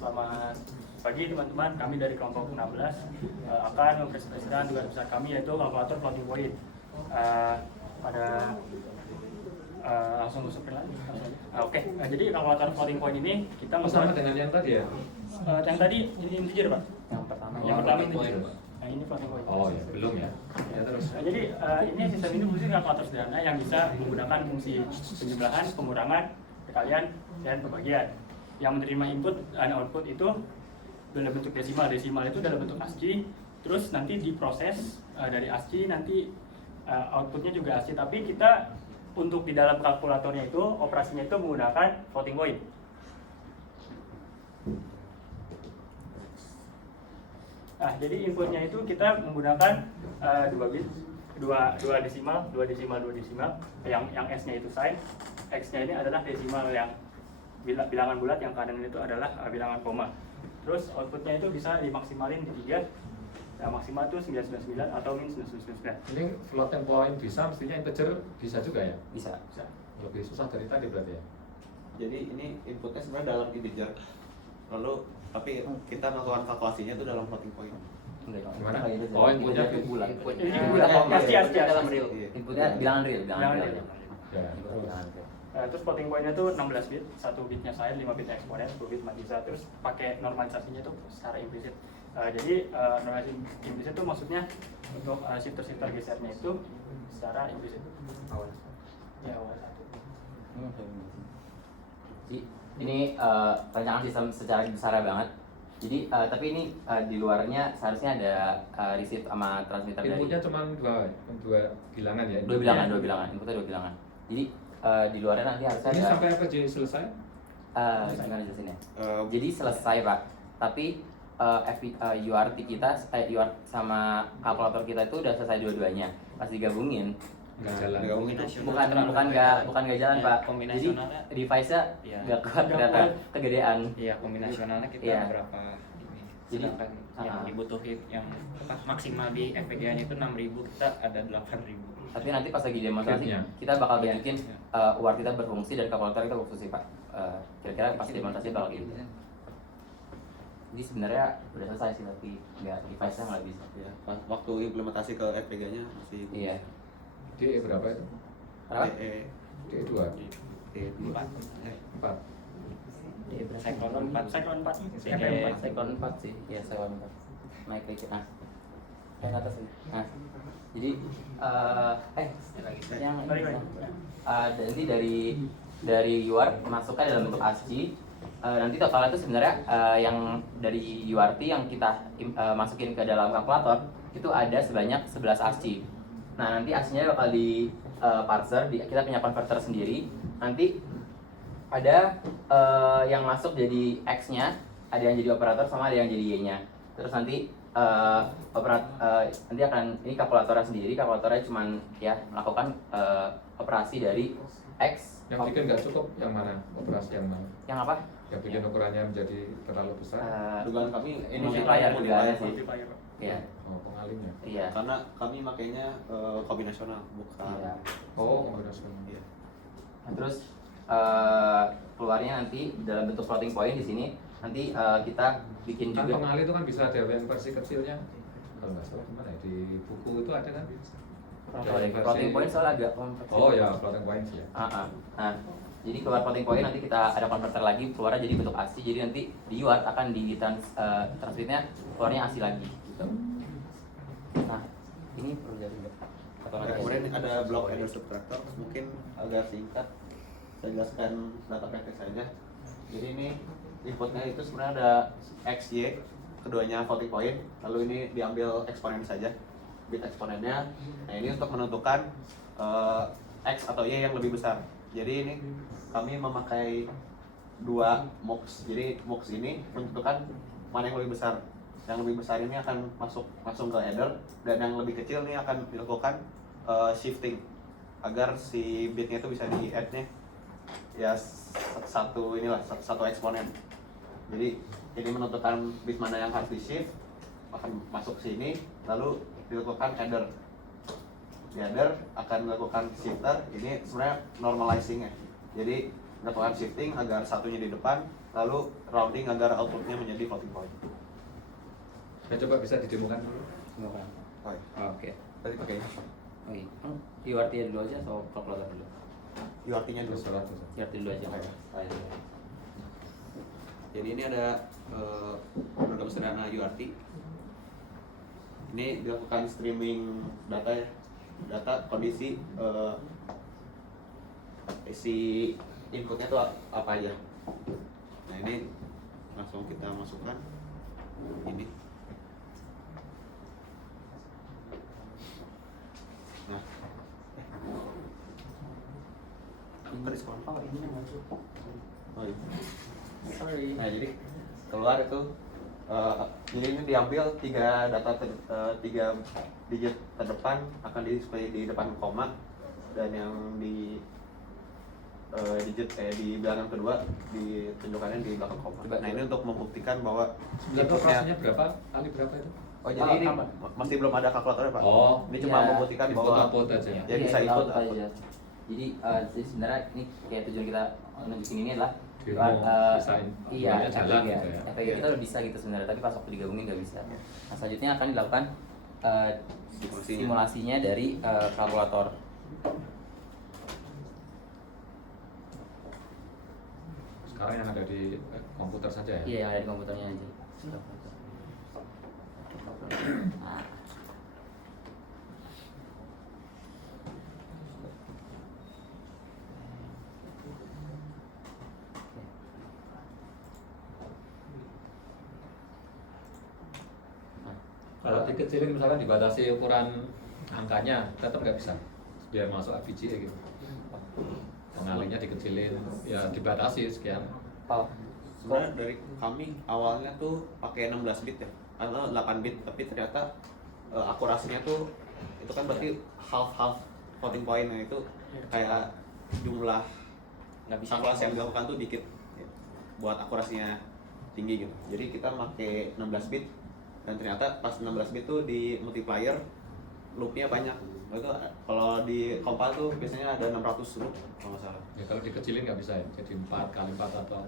Selamat pagi teman-teman, kami dari kelompok 16 akan mempresentasikan tugas besar kami yaitu kalkulator floating point. Langsung masuk ke lagi. Oke, jadi kalkulator floating point ini kita sama dengan yang tadi ya? Yang tadi ini integer, Pak. Yang pertama integer. Nah, ini floating point. Oh ya, belum ya. Ya terus. Jadi ini sistem ini fungsi kalkulator sederhana yang bisa menggunakan fungsi penjumlahan, pengurangan, perkalian, dan pembagian. Yang menerima input dan output itu dalam bentuk desimal. Desimal itu dalam bentuk ASCII. Terus nanti diproses dari ASCII, nanti outputnya juga ASCII. Tapi kita untuk di dalam kalkulatornya itu operasinya itu menggunakan floating point. Nah, jadi inputnya itu kita menggunakan 2 bit, 2 desimal. Yang S-nya itu sign, X-nya ini adalah desimal yang bilangan bulat, yang kanan itu adalah bilangan koma. Terus outputnya itu bisa dimaksimalin di 3. Nah, maksimal itu 999 atau min 999. Ini floating point bisa, mestinya integer bisa juga ya? Bisa. Lebih susah dari tadi berarti ya? Jadi ini inputnya sebenarnya dalam integer. Lalu tapi kita melakukan kalkulasinya itu dalam floating point. Gimana? Oh, inputnya bulat. Ini bulat, pasti dalam real. Iya. Inputnya bilangan real. Ya. Terus floating point-nya itu 16 bit, 1 bitnya sign, 5 bit eksponen, 10 bit bisa. Terus pakai normalisasinya itu secara implisit. Jadi normalisasi implisit itu maksudnya untuk shifter gesernya itu secara implisit. Awal 1. Ini perencanaan sistem secara besar banget. Jadi tapi ini di luarnya seharusnya ada receive sama transmitter dari. Inputnya cuma dua bilangan ya? Dua bilangan. Inputnya 2 bilangan. Jadi di luarnya nanti harusnya ini ada. sampai apa jadi selesai? Gimana jelasinnya? Jadi selesai, Pak. Tapi URT kita, URT sama kalkulator kita itu udah selesai dua-duanya. Pas digabungin Nggak jalan. bukan nggak jalan, Pak. Jadi Kombinasionalnya device-nya iya. nggak kuat ternyata kegedean. Iya, kombinasionalnya kita Iya. berapa ini. Jadi, Sedangkan yang dibutuhin yang maksimal di FPGA-nya itu 6.000, kita ada 8.000. Tapi nanti pas lagi demonstrasi Akhirnya. kita bakal Iya. bikin UART kita berfungsi dan kalkulator kita berfungsi, Pak. Kira-kira pas demonstrasi bakal gitu. Jadi sebenarnya udah selesai sih, tapi device-nya nggak bisa. Ya, waktu implementasi ke FPGA-nya masih Iya. D berapa itu? Berapa? D2. Empat. 4. Cyclone 4. Sekon 4 sih. Iya, sekon 4. Naik lagi. Yang atas ini. Jadi yang nanti dari UART masuknya dalam bentuk ASCII. Nanti totalnya itu sebenarnya yang dari UART yang kita masukin ke dalam kalkulator itu ada sebanyak 11 ASCII. Nah, nanti ASCII-nya bakal di parser, kita punya konverter sendiri. Nanti ada yang masuk jadi X-nya, ada yang jadi operator sama ada yang jadi Y-nya. Terus nanti nanti akan ini kalkulatornya sendiri, kalkulatornya cuman ya melakukan operasi dari X. Yang bikin nggak cukup yang mana? Operasi yang mana? Yang apa? Yang bikin ukurannya menjadi terlalu besar? dugaan kami ini Multiplier dugaannya sih. Multiplier. Iya. Oh, pengalihnya. Iya. karena kami makainya kombinasional bukan. Iya. Oh, kombinasional. Iya. Nah, terus keluarnya nanti dalam bentuk floating point di sini. Nanti kita bikin Kan juga. pengalih itu kan bisa ada yang versi kecilnya. Kalau nggak salah gimana ya? Di buku itu ada kan? Floating point soalnya agak kompleks. Oh ya, floating point sih ya. Nah, jadi keluar floating point nanti kita ada konverter lagi, keluarnya jadi bentuk ASCII. Jadi nanti di UART akan di transmitnya keluarnya ASCII lagi gitu. Nah, ini perlu dari Kemudian ada block adder subtractor, mungkin agak singkat saya jelaskan data praktek saja. Jadi ini inputnya itu sebenarnya ada X, Y, keduanya floating point, lalu ini diambil eksponen saja, bit eksponennya. Nah, ini untuk menentukan X atau Y yang lebih besar. Jadi ini kami memakai 2 MUX. Jadi MUX ini menentukan mana yang lebih besar. Yang lebih besar ini akan masuk langsung ke adder, dan yang lebih kecil ini akan dilakukan shifting agar si bitnya itu bisa di add-nya ya satu eksponen. Jadi ini menentukan bit mana yang harus di shift, akan masuk ke sini, lalu dilakukan adder. Di adder akan melakukan shifter. Ini sebenarnya normalizing-nya. Jadi melakukan shifting agar satunya di depan, lalu rounding agar outputnya menjadi floating point. Nah, coba bisa didemokan dulu. Bukan. Oh, iya. Oke. Tadi pakai Oh iya. URT dulu aja atau kalkulator dulu? URT-nya dulu. Terserah. URT dulu aja. Oke. Oh, iya. Jadi ini ada program sederhana URT. Ini dilakukan streaming data ya, data kondisi isi inputnya itu apa aja. Nah ini langsung kita masukkan ini. Nah, tadi sekolah apa ini yang masuk? Oh iya. Sorry. Nah jadi keluar itu jadi ini diambil tiga tiga digit terdepan akan di display di depan koma, dan yang di digit di belakang kedua ditunjukkannya di belakang koma. Coba, Nah ini untuk membuktikan bahwa Sebenarnya operasinya berapa kali berapa itu? oh jadi ini sama. masih belum ada kalkulatornya Pak. Oh, Ini cuma iya. membuktikan Input bahwa output aja. ya bisa input output output. aja. Jadi sebenarnya ini kayak tujuan kita nunjukin ini adalah Demo, desain, iya, awalnya jalan FPGA. gitu ya. FPGA kita udah bisa gitu sebenarnya, tapi pas waktu digabungin nggak bisa. Nah selanjutnya akan dilakukan simulasinya dari kalkulator. Sekarang yang ada di komputer saja ya? Iya, yang ada di komputernya aja. Nah. Kalau dikecilin misalkan dibatasi ukuran angkanya, tetap nggak bisa biar masuk FPGA gitu. Pengalinya dikecilin, ya dibatasi sekian. Oh, Sebenarnya dari kami awalnya tuh pakai 16 bit ya, atau 8 bit, tapi ternyata akurasinya tuh itu kan berarti half floating point itu kayak jumlah Nggak bisa kalkulasi yang dilakukan tuh dikit ya, buat akurasinya tinggi gitu. Jadi kita pakai 16 bit dan ternyata pas 16 bit tuh di multiplier loopnya banyak. Itu kalau di compile tuh biasanya ada 600 loop kalau nggak salah. Ya kalau dikecilin nggak bisa ya, jadi 4 kali 4 atau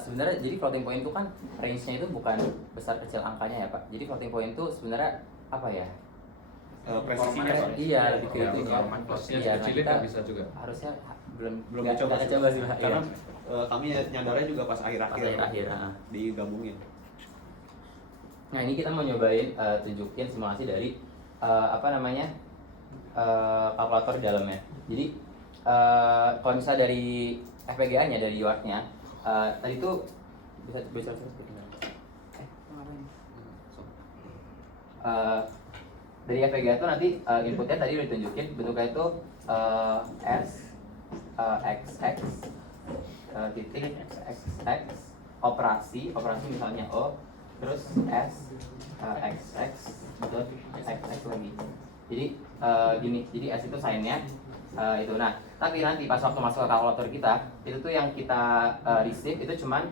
sebenarnya jadi floating point itu kan range-nya itu bukan besar kecil angkanya ya Pak. Jadi floating point itu sebenarnya apa ya? Presisinya soalnya. Iya, lebih ke ya, itu. kalau posisinya Iya, dikecilin kita nggak bisa juga. harusnya belum Belum dicoba sih. coba sih Pak. Karena Iya. kami nyadarnya juga pas akhir-akhir Akhir-akhir, digabungin. Nah ini kita mau nyobain tunjukin simulasi dari apa namanya kalkulator di dalamnya. Jadi kalau misalnya dari FPGA-nya, dari UART-nya, tadi itu bisa dari FPGA itu nanti inputnya tadi udah ditunjukin bentuknya itu S XX titik XX operasi misalnya O, terus S XX dot XX lagi. Jadi gini, jadi S itu sign-nya itu. Nah, tapi nanti pas waktu masuk ke kalkulator kita, itu tuh yang kita receive itu cuman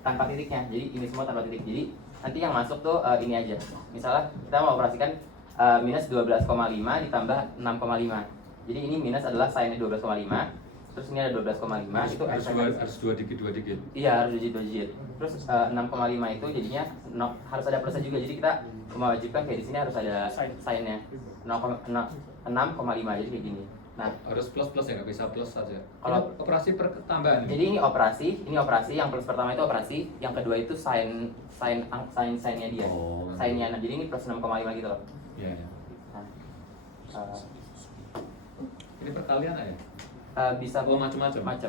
tanpa titiknya. Jadi ini semua tanpa titik. Jadi nanti yang masuk tuh ini aja. Misalnya kita mau operasikan minus 12,5 ditambah 6,5. Jadi ini minus adalah sign-nya 12,5. Terus ini ada 12,5 itu harus dua digit. iya, harus digit 2 digit. Terus 6,5 itu jadinya harus ada plusnya juga. Jadi kita mewajibkan kayak di sini harus ada sign-nya 6,5 jadi kayak gini. Nah, Harus plus ya, nggak bisa plus saja. Kalau- Ini operasi pertambahan. jadi ini operasi yang plus pertama itu operasi, yang kedua itu sign-nya dia. Oh. Sign-nya. Nah, jadi ini plus 6,5 gitu loh. Iya. Ya. Nah, Ini perkalian ya? bisa Oh, macam-macam. macam.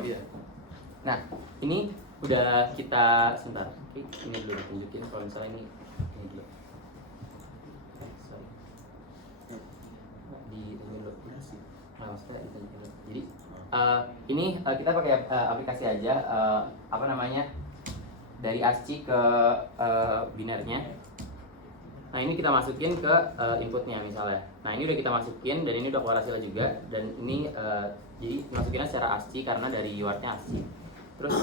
Nah, ini udah kita sebentar. Ini dulu tunjukin kalau misalnya ini dulu. Sorry. Di dulu. Nah, maksudnya ditunjukin dulu. Jadi ini kita pakai aplikasi aja apa namanya? Dari ASCII ke binernya. Nah, ini kita masukin ke inputnya misalnya. Nah, ini udah kita masukin dan ini udah keluar hasilnya juga, dan ini jadi masukinnya secara ASCII karena dari UART-nya ASCII. Terus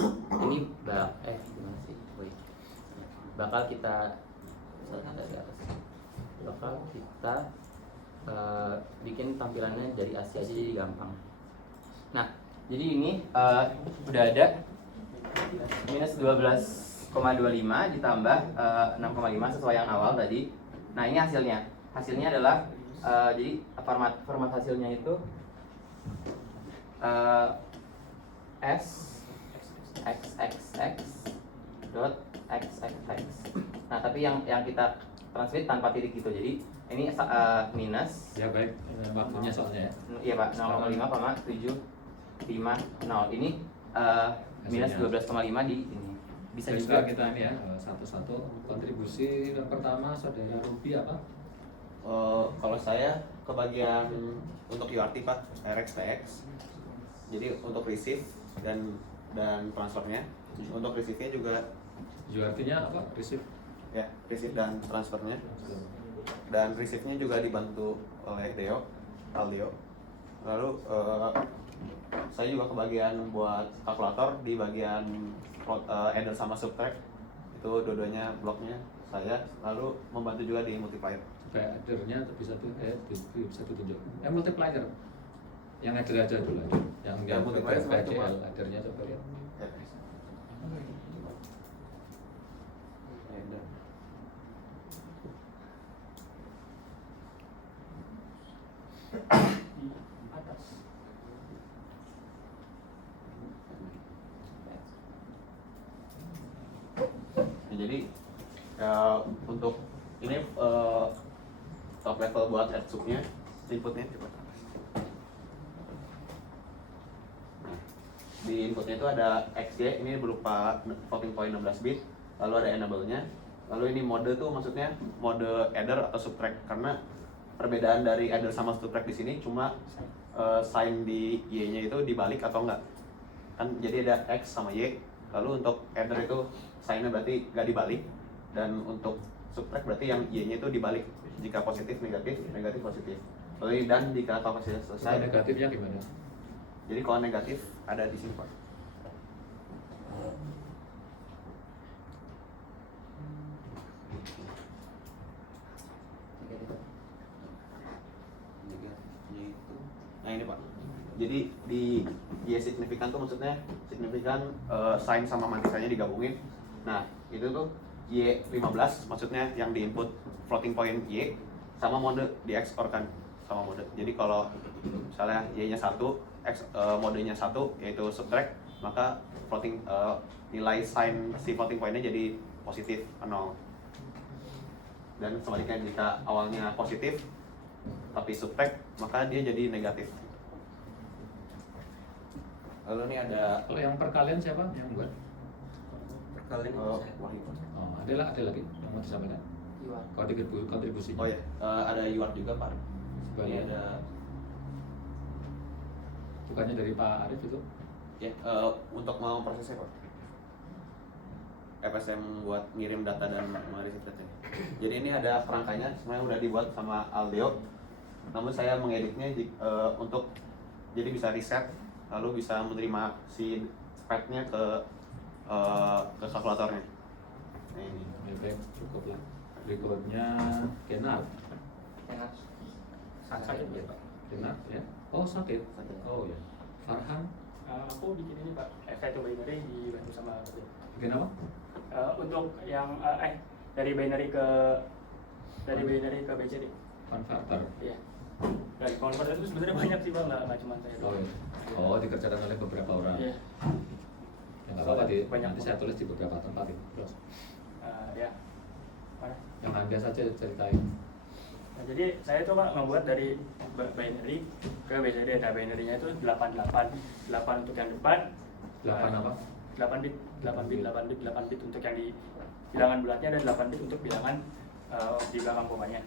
ini gimana sih? Wait. Bakal kita dari atas. Bakal kita bikin tampilannya dari ASCII aja, jadi gampang. Nah, jadi ini udah ada minus 12,25 ditambah 6,5 sesuai yang awal tadi. Nah ini hasilnya. Hasilnya adalah jadi format hasilnya itu S XXX dot XXX. Nah tapi yang kita transmit tanpa titik gitu. Jadi ini minus. Ya baik, waktunya soalnya ya. Iya Pak, 0,5,750. Ini minus 12,5 di ini. Bisa Baik, juga sekarang kita ini ya satu-satu kontribusi yang pertama saudara Ruby apa? Kalau saya kebagian untuk URT Pak, RxTX. Jadi untuk receive dan transfernya. Untuk receive-nya juga URT-nya apa? Receive. ya, receive dan transfernya. Dan receive-nya juga dibantu oleh Aldio. Lalu saya juga kebagian buat kalkulator di bagian adder sama subtract. Itu dua-duanya bloknya saya. Lalu membantu juga di multiplier. Kayak addernya bisa ditunjuk. Multiplier. Yang adder aja dulu. Yang multiplier sama PCL coba. addernya coba lihat. Ya. Adder. Di atas. Ya, jadi untuk ini top level buat add subnya, inputnya coba. Nah, di inputnya itu ada XY, ini berupa floating point 16 bit, lalu ada enable-nya, lalu ini mode tuh maksudnya mode adder atau subtract, karena perbedaan dari adder sama subtract di sini cuma sign di Y-nya itu dibalik atau enggak, kan jadi ada X sama Y. Lalu untuk adder itu sign-nya berarti nggak dibalik, dan untuk subtract berarti yang Y-nya itu dibalik jika positif negatif, negatif positif. Lalu dan jika kapasitas Saya selesai. negatifnya gimana? Jadi kalau negatif ada di sini Pak. Nah ini Pak. Jadi di Y signifikan tuh maksudnya signifikan sign sama mantisannya digabungin. Nah itu tuh Y15 maksudnya yang di input floating point Y sama mode di XOR kan sama mode. Jadi kalau misalnya Y-nya 1, modenya 1 yaitu subtract, maka floating nilai sign si floating point-nya jadi positif 0. Dan sebaliknya jika awalnya positif tapi subtract, maka dia jadi negatif. Lalu ini ada Kalau yang perkalian siapa yang buat? Perkalian Wahyu. Oh, ada lagi yang mau disampaikan? Kontribusinya. Oh ya, ada UART juga Pak. Ini Sebagai ada bukannya dari Pak Arif itu? ya untuk memprosesnya Pak. FSM buat ngirim data dan mereceive data. Jadi ini ada kerangkanya sebenarnya udah dibuat sama Aldio. Namun saya mengeditnya untuk jadi bisa reset, lalu bisa menerima si path-nya ke kalkulatornya. Nah ini. Ya, baik, cukup lah. Berikutnya Kenar. sakit ya Pak. Kenar ya. Oh sakit. Oh ya. Farhan. Aku bikin ini Pak, F1 binary dibantu sama aku. Bikin apa? Untuk yang dari binary ke BCD. Converter. Iya. Dari converter itu sebenarnya banyak sih Pak, nggak cuma saya Oh, doang. iya. Oh dikerjakan oleh beberapa orang. Iya. Ya nggak apa-apa di. Banyak Nanti saya tulis di beberapa tempat itu. Terus Ya. Mana? yang Anda saja ceritain. Nah, jadi saya tuh Pak membuat dari binary ke BCD. Nah, binary-nya itu 88. 8 untuk yang depan. 8 apa? 8 bit untuk yang di bilangan bulatnya dan 8 bit untuk bilangan di belakang komanya.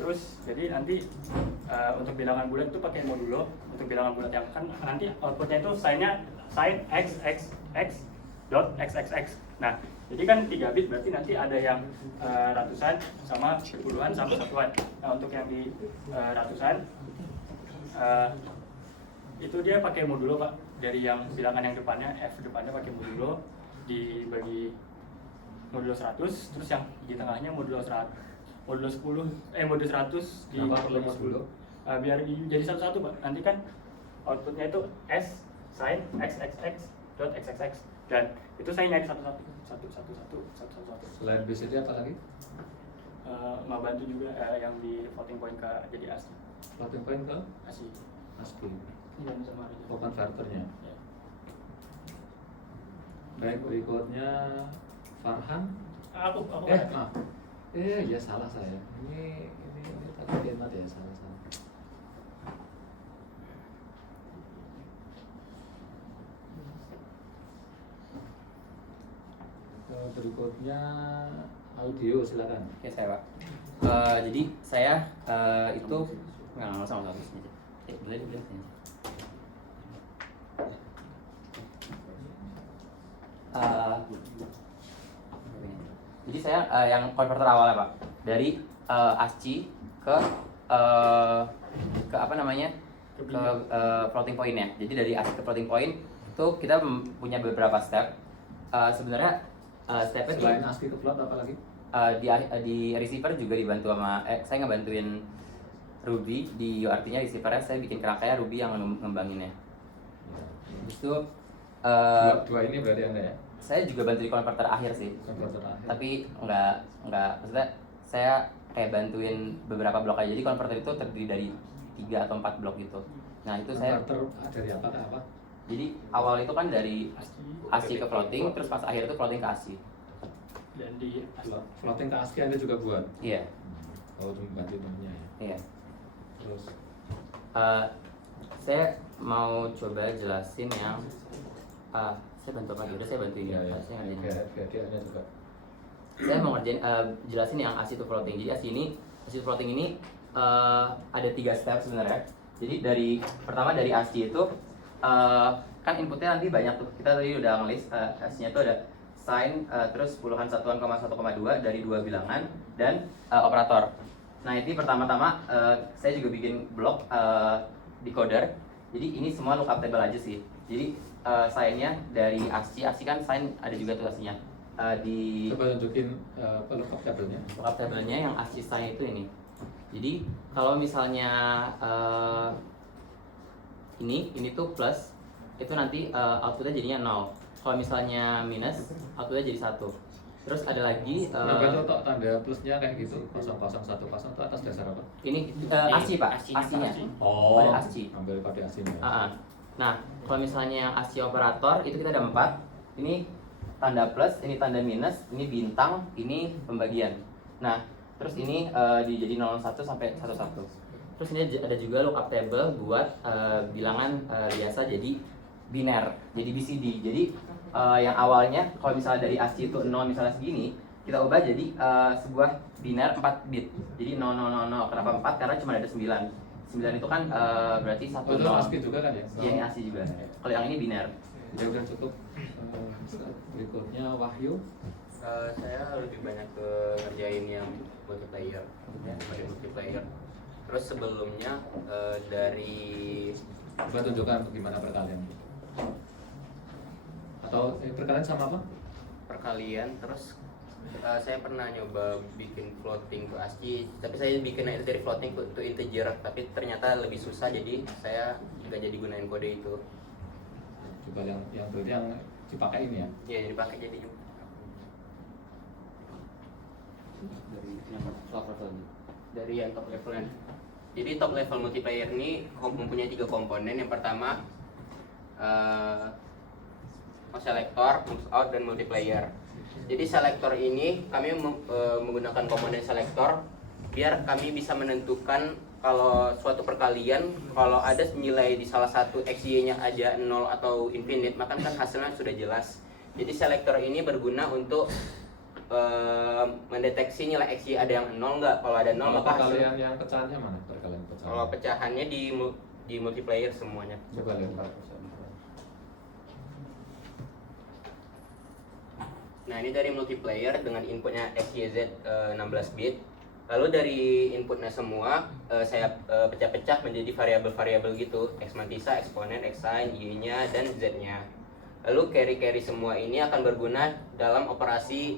Terus jadi nanti untuk bilangan bulat itu pakai modulo. Untuk bilangan bulat yang kan nanti outputnya itu sign-nya sign xxx dot xxx. Nah, jadi kan 3 bit berarti nanti ada yang ratusan sama puluhan sama satuan. Nah, untuk yang di ratusan itu dia pakai modulo Pak. Dari yang bilangan yang depannya F depannya pakai modulo dibagi modulo 100, terus yang di tengahnya modulo 100. Modulo 10 modulo 100 di Kenapa modulo perlu 10. Biar jadi satu-satu Pak. Nanti kan outputnya itu S sin xxx dot xxx. Dan itu saya nyari satu-satu. Selain BCD apa lagi? Ngebantu juga yang di floating point ke jadi ASCII. Floating point ke ASCII. ASCII. Iya, sama aja. Oh, konverternya. Ya. Baik, berikutnya Farhan. Aku Maaf. Ya salah saya. Ini tadi Demat ya, salah. Berikutnya audio, silakan. Oke, saya Pak. Jadi saya itu nggak sama bisnya aja. Boleh aja. Jadi saya yang konverter awalnya Pak, dari ASCII ke apa namanya, ke floating point ya. Jadi dari ASCII ke floating point itu kita punya beberapa step. Sebenarnya stepnya tuh, Selain ASCII ke float apa lagi? di receiver juga dibantu sama saya ngebantuin Ruby di UART-nya. Receivernya saya bikin kerangkanya, Ruby yang ngembanginnya. Habis itu Dua ini berarti Anda ya? saya juga bantu di konverter akhir sih, Konverter akhir. tapi nggak maksudnya saya kayak bantuin beberapa blok aja. Jadi konverter itu terdiri dari 3 atau 4 blok gitu. Nah itu saya, Konverter dari apa ke apa? jadi awal itu kan dari ASCII ke floating, terus pas akhir itu floating ke ASCII. Dan di Floating ke ASCII Anda juga buat? Iya. Oh, itu membantu temennya ya. Iya. Terus Saya mau coba jelasin yang saya bantu apa? Udah saya bantuin ya. Saya ngerjain. Biar dia juga. Saya mau ngerjain jelasin yang ASCII to floating. Jadi ASCII to floating ini ada 3 step sebenarnya. Jadi pertama dari ASCII itu kan inputnya nanti banyak tuh. Kita tadi udah ngelis ASCII-nya itu ada sign, terus puluhan satuan, 1,2 dari 2 bilangan, dan operator. Nah ini pertama-tama saya juga bikin blok decoder. Jadi ini semua lookup table aja sih. Jadi sign-nya dari ASCII kan sign ada juga tuh ASCII-nya. Coba tunjukin lookup table-nya. Lookup table-nya yang ASCII sign itu ini. Jadi kalau misalnya ini tuh plus, itu nanti outputnya jadinya 0. Kalau misalnya minus, outputnya jadi 1. Terus ada lagi Itu tanda plusnya kayak gitu, 0010 itu atas dasar apa? ini ASCII Pak, ASCII-nya. ASCII-nya. Oh, Pada ASCII. ambil pada ASCII-nya. Nah, kalau misalnya yang ASCII operator itu kita ada 4. Ini tanda plus, ini tanda minus, ini bintang, ini pembagian. Nah, terus ini jadi 01 sampai 11. Terus ini ada juga lookup table buat bilangan biasa jadi biner, jadi BCD. Jadi yang awalnya kalau misalnya dari ASCII itu 0 misalnya segini, kita ubah jadi sebuah biner 4 bit. Jadi 0000. Kenapa 4? Karena cuma ada 9. 9 itu kan berarti 1 Itu 0. ASCII juga kan ya? Iya, ini ASCII juga. Kalau yang ini biner. Ya udah cukup. Berikutnya Wahyu. Saya lebih banyak ke ngerjain yang multiplayer, dari multiplayer. Terus sebelumnya dari Coba tunjukkan gimana perkalian. Atau perkalian sama apa? perkalian. Terus saya pernah nyoba bikin floating ke ASCII, tapi saya bikin itu dari floating ke integer, tapi ternyata lebih susah, jadi saya nggak jadi gunain kode itu. Coba yang berarti yang dipakai ini ya? Iya, jadi pakai jadi dari yang top levelnya. Jadi top level multiplayer ini mempunyai 3 komponen. Yang pertama selector, moves out, dan multiplayer. Jadi selector ini kami menggunakan komponen selector biar kami bisa menentukan kalau suatu perkalian, kalau ada nilai di salah satu XY-nya aja 0 atau infinite, maka kan hasilnya sudah jelas. Jadi selector ini berguna untuk mendeteksi nilai XY ada yang 0 nggak. Kalau ada 0 Kalau maka perkalian yang pecahannya mana? Perkalian pecahan. kalau pecahannya di multiplayer semuanya. Coba lihat. Nah, ini dari multiplayer dengan inputnya XYZ 16 bit. Lalu dari inputnya semua saya pecah-pecah menjadi variabel-variabel gitu, X mantisa, eksponen, X sign, Y-nya, dan Z-nya. Lalu carry-carry semua ini akan berguna dalam operasi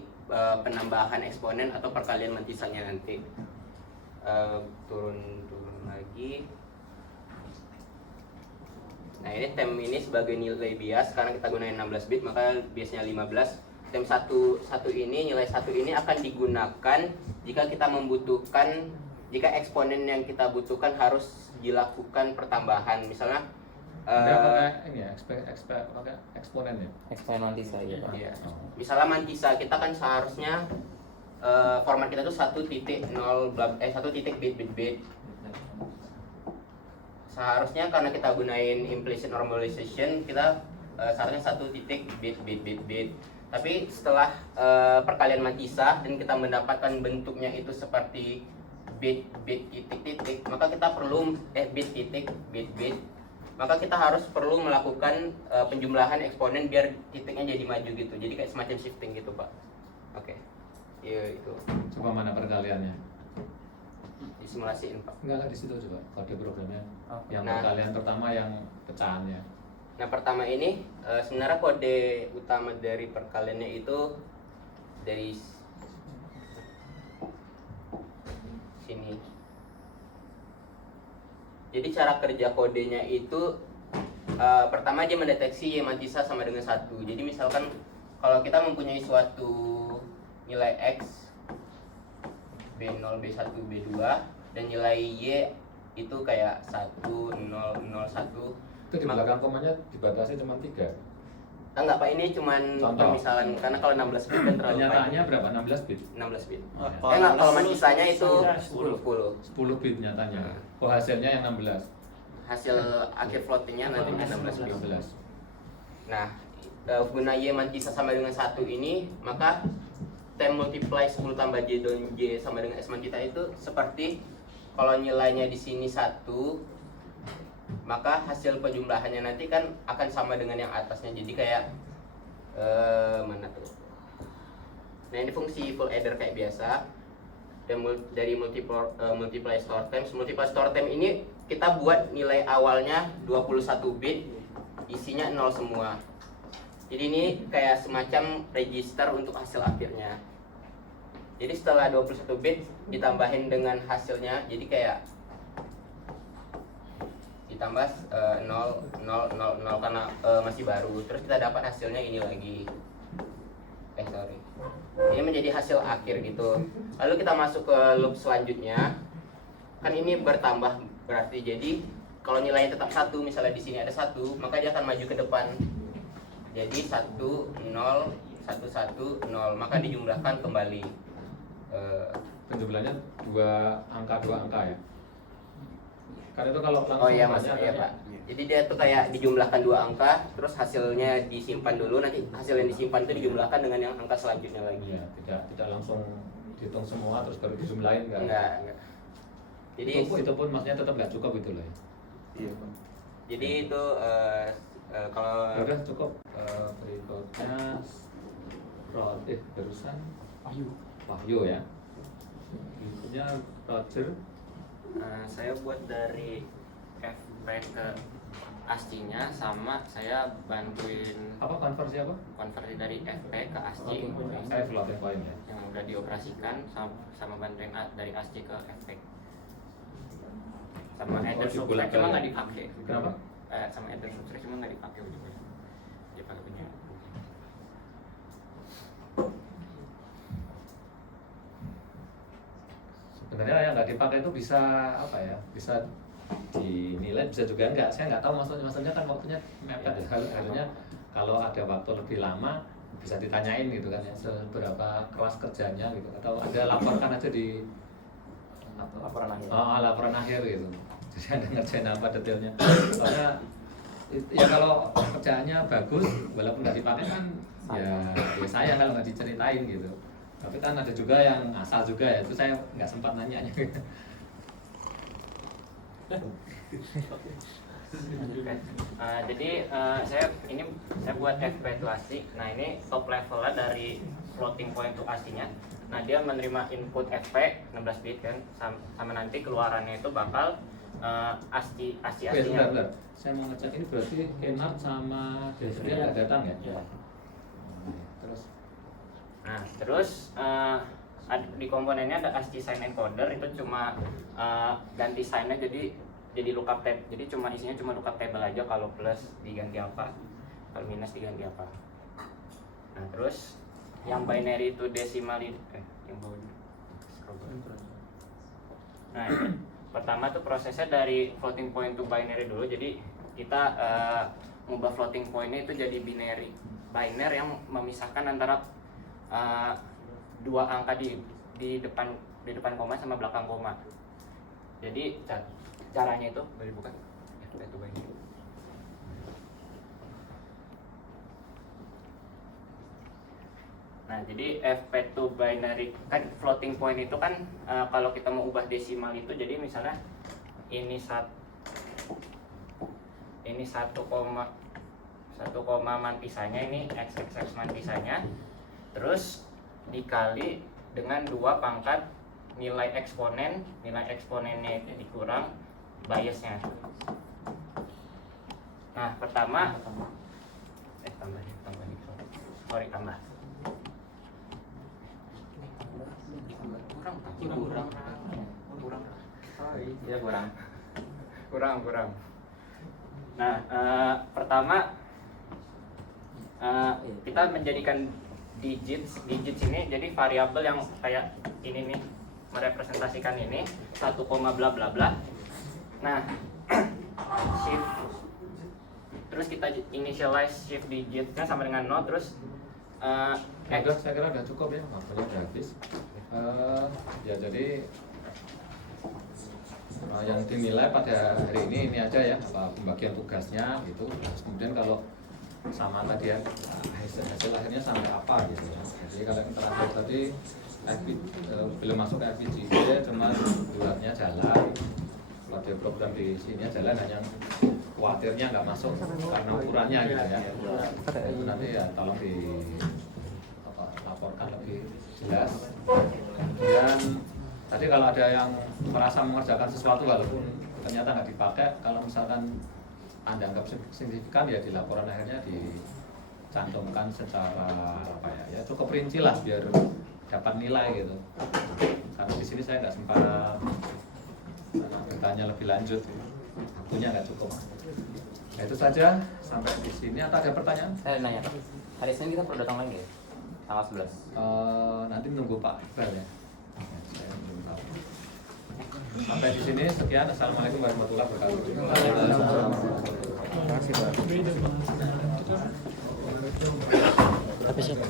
penambahan eksponen atau perkalian mantisanya nanti. Turun lagi. Nah ini tem ini sebagai nilai bias karena kita gunain 16 bit maka biasanya 15. Tem satu ini nilai satu ini akan digunakan jika kita membutuhkan, jika eksponen yang kita butuhkan harus dilakukan pertambahan. Misalnya Anda pakai ini ya, pakai eksponen ya. Eksponen mantisa ya Pak. iya. Misalnya mantisa kita kan seharusnya format kita tuh 1.0 1 bit. Seharusnya karena kita gunain implicit normalization kita seharusnya 1 bit. Tapi setelah perkalian mantisa dan kita mendapatkan bentuknya itu seperti bit titik, maka kita perlu bit, maka kita harus perlu melakukan penjumlahan eksponen biar titiknya jadi maju gitu. Jadi kayak semacam shifting gitu Pak. Oke. Iya itu. Coba mana perkaliannya? Disimulasiin Pak. Enggak di situ coba kode programnya. Oh. Yang Nah. perkalian pertama yang pecahannya. Nah pertama ini sebenarnya kode utama dari perkaliannya itu dari sini. Jadi cara kerja kodenya itu pertama dia mendeteksi Y mantisa sama dengan 1. Jadi misalkan kalau kita mempunyai suatu nilai X B0, B1, B2 dan nilai Y itu kayak 1, 0, 0, 1. Itu di belakang komanya dibatasi cuma 3. Enggak Pak, ini cuman Contoh. permisalan karena kalau 16 bit kan terlalu Kenyataannya berapa? 16 bit. 16 bit. Oh, Enggak, kalau 16 mantisanya itu 10. 10. 10 bit nyatanya. Oh hasilnya yang 16. Hasil akhir floatingnya nanti 16 bit. 16. Nah, guna Y mantisa sama dengan 1 ini, maka tem multiply 10 tambah J dan J sama dengan S mantita itu seperti kalau nilainya di sini 1, maka hasil penjumlahannya nanti kan akan sama dengan yang atasnya. Jadi kayak mana tuh? Nah, ini fungsi full adder kayak biasa. Dan dari multiply store times. Multiply store time ini kita buat nilai awalnya 21 bit, isinya 0 semua. Jadi ini kayak semacam register untuk hasil akhirnya. Jadi setelah 21 bit ditambahin dengan hasilnya, jadi kayak ditambah 0, 0, 0, 0 karena masih baru. Terus kita dapat hasilnya ini lagi. Sorry. Ini menjadi hasil akhir gitu. Lalu kita masuk ke loop selanjutnya. Kan ini bertambah berarti jadi kalau nilainya tetap 1, misalnya di sini ada 1, maka dia akan maju ke depan. Jadi 1, 0, 1, 1, 0, maka dijumlahkan kembali. Penjumlahannya 2 angka ya. Kan itu kalau langsung Oh iya banyak, Mas, iya kan Pak. Jadi dia tuh kayak dijumlahkan 2 angka, terus hasilnya disimpan dulu, nanti hasil yang disimpan itu dijumlahkan dengan yang angka selanjutnya lagi. Iya, tidak langsung dihitung semua terus baru dijumlahin kan. Enggak. Jadi itu pun maksudnya tetap nggak cukup gitu loh ya. Iya, Bang. jadi itu kalau Ya udah cukup. Berikutnya barusan Wahyu ya. Berikutnya Roger. Saya buat dari FP ke ASCII-nya sama saya bantuin Apa konversi apa? konversi dari FP ke ASCII Saya floating point ya. yang udah dioperasikan sama bantuin dari ASCII ke FP sama header subtract cuma nggak dipakai. Kenapa? Sama header subtract cuma nggak dipakai ujungnya. Dia pakai punya. Sebenarnya yang nggak dipakai itu bisa apa ya? Bisa dinilai, bisa juga enggak. Saya nggak tahu maksudnya kan waktunya mepet. Harusnya kalau ada waktu lebih lama bisa ditanyain gitu kan ya, seberapa keras kerjanya gitu, atau ada laporkan aja di Laporan akhir. laporan akhir gitu. Jadi anda ngerjain apa detailnya. Soalnya ya kalau kerjaannya bagus walaupun nggak dipakai kan ya sayang kalau nggak diceritain gitu. Tapi kan ada juga yang asal juga ya, itu saya nggak sempat nanya. Jadi saya buat FP to ASCII. Nah ini top levelnya dari floating point to ASCII-nya. Nah dia menerima input FP 16 bit kan, sama nanti keluarannya itu bakal ASCII-nya. Bentar. Saya mau ngecek ini berarti Kennard sama Desriel nggak datang ya? Ya. Terus Nah, terus di komponennya ada ASCII sign encoder, itu cuma ganti signnya jadi jadi lookup table, jadi isinya cuma lookup table aja, kalau plus diganti apa, kalau minus diganti apa. Nah terus yang binary to decimal yang bawah ini. Nah pertama tuh prosesnya dari floating point to binary dulu. Jadi kita ngubah floating point itu jadi binary yang memisahkan antara dua angka di depan koma sama belakang koma. Jadi caranya itu boleh bukan FP to binary. Nah, jadi FP to binary kan floating point itu kan kalau kita mau ubah desimal itu, jadi misalnya ini 1 mantisanya, ini x mantisanya, terus dikali dengan 2 pangkat nilai eksponennya itu dikurang biasnya. Nah, pertama tambah. Kurang. Nah, pertama kita menjadikan digits ini jadi variabel yang kayak ini nih, merepresentasikan ini 1, bla bla bla. Nah, shift, terus kita initialize shift digitnya sama dengan 0, terus saya kira udah cukup ya, waktunya udah habis. Ya jadi yang dinilai pada hari ini aja ya, pembagian tugasnya gitu. Terus kemudian kalau sama tadi ya, hasil akhirnya sampai apa gitu ya. Jadi kalau yang terakhir tadi belum masuk ke FPGA, cuma buatnya jalan, pada program di sini jalan, hanya khawatirnya nggak masuk karena ukurannya gitu ya. Itu nanti ya tolong laporkan lebih jelas. Dan tadi kalau ada yang merasa mengerjakan sesuatu walaupun ternyata nggak dipakai, kalau misalkan Anda anggap signifikan ya di laporan akhirnya dicantumkan secara apa ya cukup rinci lah biar dapat nilai gitu. Karena di sini saya nggak sempat bertanya lebih lanjut, waktunya nggak cukup. Nah, itu saja sampai di sini. Atau ada pertanyaan? Saya nanya, hari Senin kita perlu datang lagi ya? Tanggal 11. Nanti menunggu Pak Iqbal ya. Saya belum tahu. Sampai di sini sekian. Assalamualaikum warahmatullahi wabarakatuh. Terima kasih Pak. Tapi siapa?